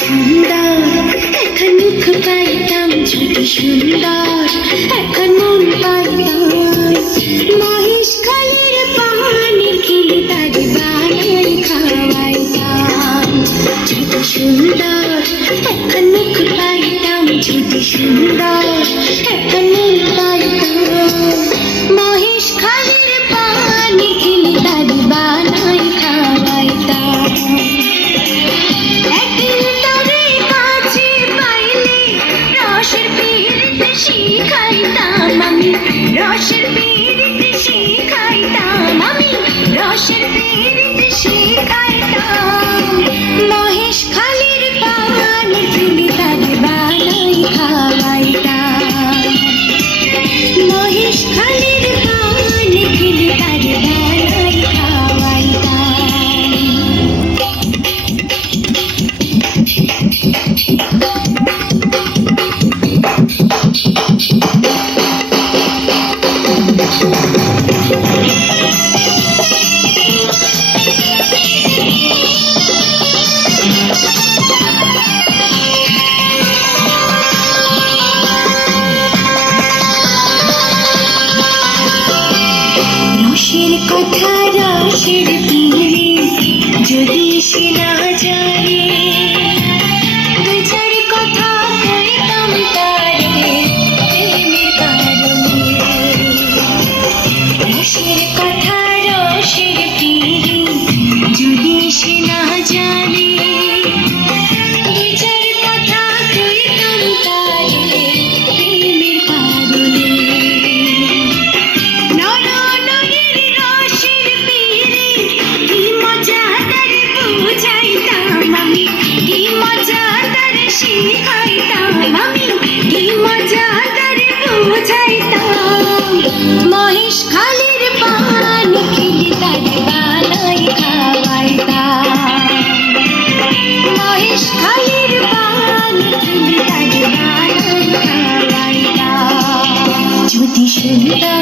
সুন্দর এখন মুখ পাইতাম, যদি সুন্দর এখন মন পাইতাম, মহেশ খালির পাহাড়ের খিলি তারে বানাই খাওয়াইতাম। যদি সুন্দর এখন মুখ পাইতাম, যদি সুন্দর এখন মন পাইতাম, মহেশ খালির পাহাড়ের খিলি তারে বানাই খাওয়াইতাম। শিখাইতাম আমি রসের পীড়িত, শিখাইতাম আমি রসের পীড়িত, শিখাইতাম। মহেশ খালির পাহাড়ে খিলি তারে বানাই খাওয়াইতাম, মহেশ খালির পাহাড়ে খিলি তারে বানাই খাওয়াইতাম। রসের কথা রসের পীড়ি যদি সে না জানে, দুই চার কথা কইতাম তারে প্রেমের কারণে। রসের কথা রসের পীড়ি যদি সে না জানে, দুই চার কথা কইতাম তারে প্রেমের কারণে। শিখাইতাম আমি কি মজা তারে বুঝাইতাম, মহেশ খালির পাহাড়ে খিলি তারে বানাই খাওয়াইতাম, মহেশ খালির পাহাড়ে খিলি তারে বানাই খাওয়াইতাম। যদি সুন্দর